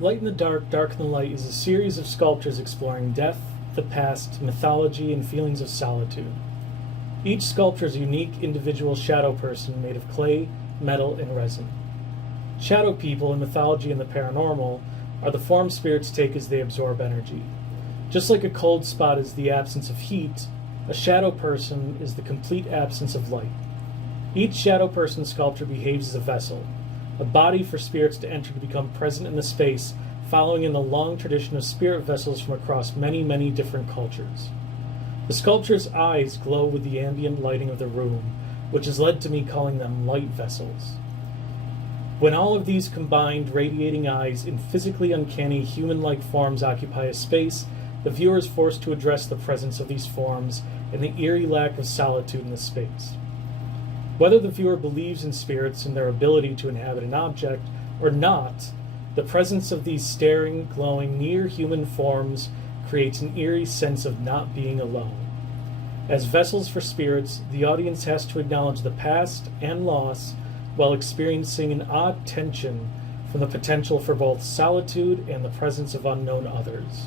Light in the Dark, Dark in the Light is a series of sculptures exploring death, the past, mythology, and feelings of solitude. Each sculpture is a unique individual shadow person made of clay, metal, and resin. Shadow people in mythology and the paranormal are the form spirits take as they absorb energy. Just like a cold spot is the absence of heat, a shadow person is the complete absence of light. Each shadow person sculpture behaves as a vessel, a body for spirits to enter to become present in the space, following in the long tradition of spirit vessels from across many, many different cultures. The sculpture's eyes glow with the ambient lighting of the room, which has led to me calling them light vessels. When all of these combined radiating eyes in physically uncanny human-like forms occupy a space, the viewer is forced to address the presence of these forms and the eerie lack of solitude in the space. Whether the viewer believes in spirits and their ability to inhabit an object or not, the presence of these staring, glowing, near-human forms creates an eerie sense of not being alone. As vessels for spirits, the audience has to acknowledge the past and loss while experiencing an odd tension from the potential for both solitude and the presence of unknown others.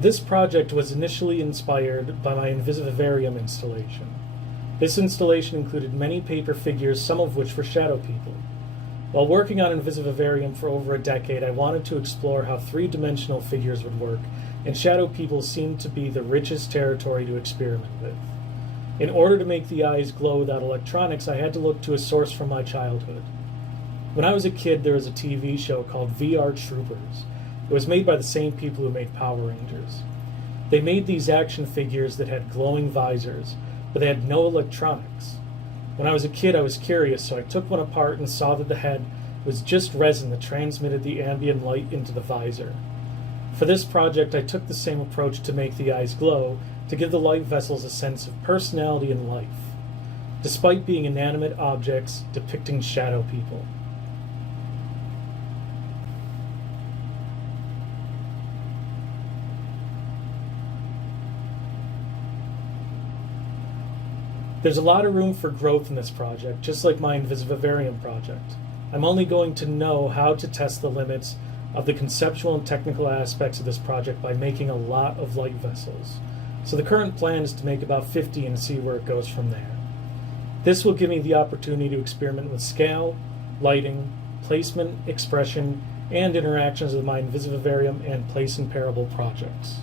This project was initially inspired by my Invisivivarium installation. This installation included many paper figures, some of which were shadow people. While working on Invisivivarium for over a decade, I wanted to explore how three-dimensional figures would work, and shadow people seemed to be the richest territory to experiment with. In order to make the eyes glow without electronics, I had to look to a source from my childhood. When I was a kid, there was a TV show called VR Troopers. It was made by the same people who made Power Rangers. They made these action figures that had glowing visors, but they had no electronics. When I was a kid, I was curious, so I took one apart and saw that the head was just resin that transmitted the ambient light into the visor. For this project, I took the same approach to make the eyes glow, to give the light vessels a sense of personality and life, despite being inanimate objects depicting shadow people. There's a lot of room for growth in this project, just like my Invisivivarium project. I'm only going to know how to test the limits of the conceptual and technical aspects of this project by making a lot of light vessels. So the current plan is to make about 50 and see where it goes from there. This will give me the opportunity to experiment with scale, lighting, placement, expression, and interactions with my Invisivivarium and Place and Parable projects.